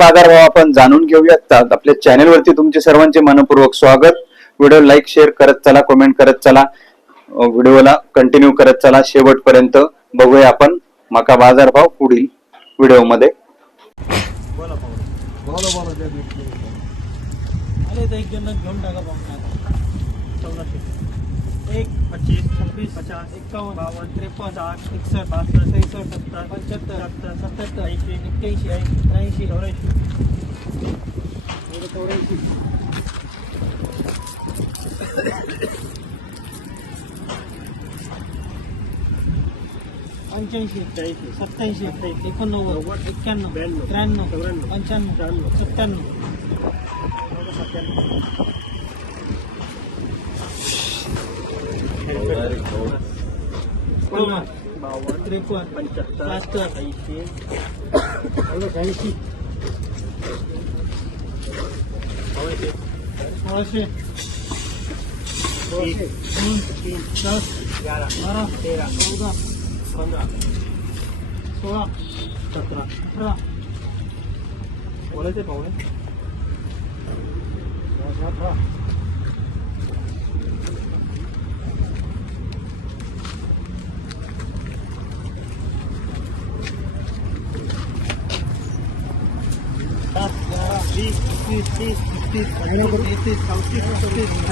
बाजारभाव आपण जाणून घेऊयात. आपल्या चॅनलवरती तुमचे सर्वांचे मनपूर्वक स्वागत. व्हिडिओ लाईक शेअर करत चला, कमेंट करत चला, व्हिडिओला कंटिन्यू करत चला शेवटपर्यंत. बघूया आपण मका बाजारभाव पुढील व्हिडिओमध्ये. घेऊन टाका 1, 25, 26, 50, 51, 52, 53, 61, 62, 63, 74, 75, 80, 81, 85, 87, 89, 91, 93, 95, 97, बोलायचे पाहुणे 20, 30, 30, 31, 32, 33, 34, 35,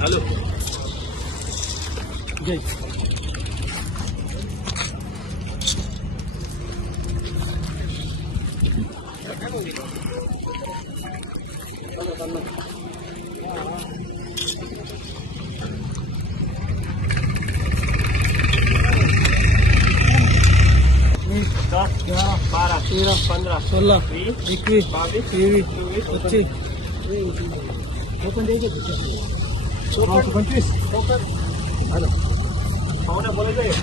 हॅलो जय बारा 13 15 16 21 22 23 24 25 हॅलो पाहुणे बोलायचं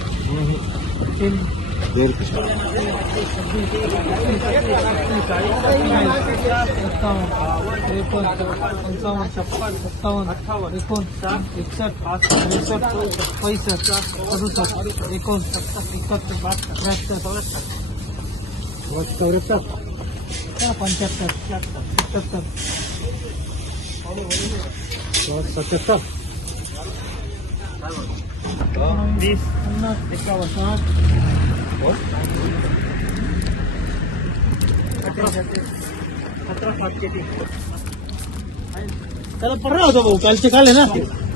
त्याला पडला होता भाऊ कालचे काल आहे ना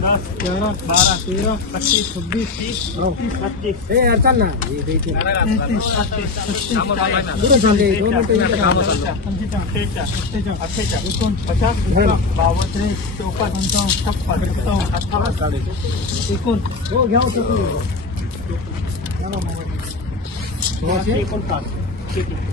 10 11 12 13 25 26 30 32 हे अडचण ना 549. ठीक आहे.